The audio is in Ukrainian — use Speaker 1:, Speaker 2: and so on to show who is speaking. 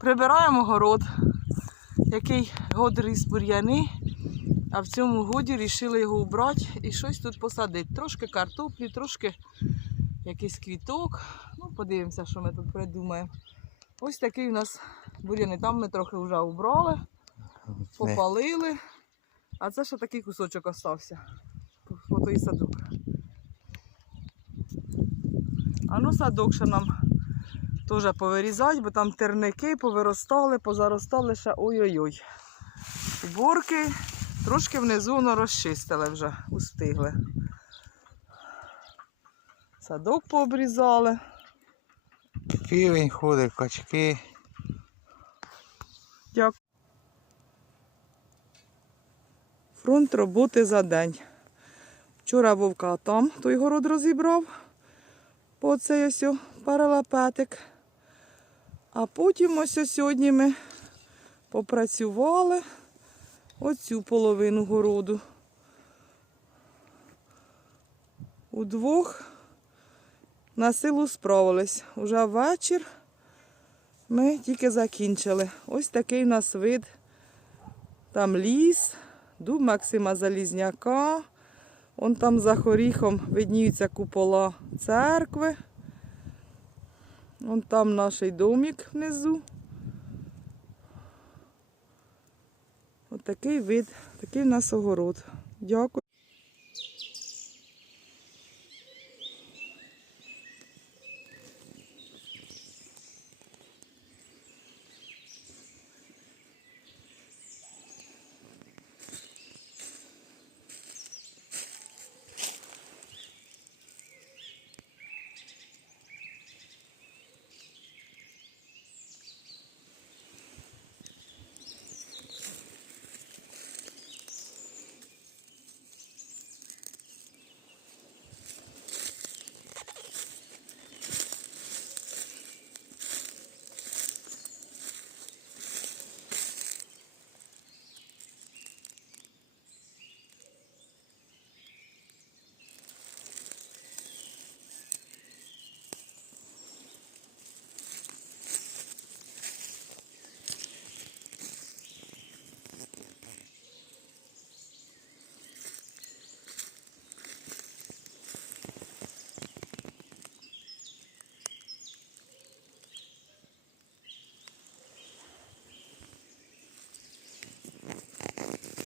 Speaker 1: Прибираємо город, який год ріс бур'яни, а в цьому годі вирішили його убрати і щось тут посадити. Трошки картоплі, трошки якийсь квіток. Ну, подивимося, що ми тут придумаємо. Ось такий у нас бур'яни. Там ми трохи вже убрали, попалили. А це ще такий кусочок остався. По той садок. А ну садок ще нам теж повирізати, бо там терники повиростали, позаростали ще ой-ой-ой. Уборки трошки внизу воно розчистили вже, устигли. Садок пообрізали.
Speaker 2: Півень ходить, качки.
Speaker 1: Дякую. Фронт роботи за день. Вчора вовка там той город розібрав по цей ось паралапетик. А потім ось сьогодні ми попрацювали оцю половину городу. Удвох на силу справились. Уже вечір. Ми тільки закінчили. Ось такий у нас вид. Там ліс, дуб Максима Залізняка. Он там за хоріхом видніються купола церкви. Вон там наш домик внизу. Ось такий вид, такий у нас огород. Дякую.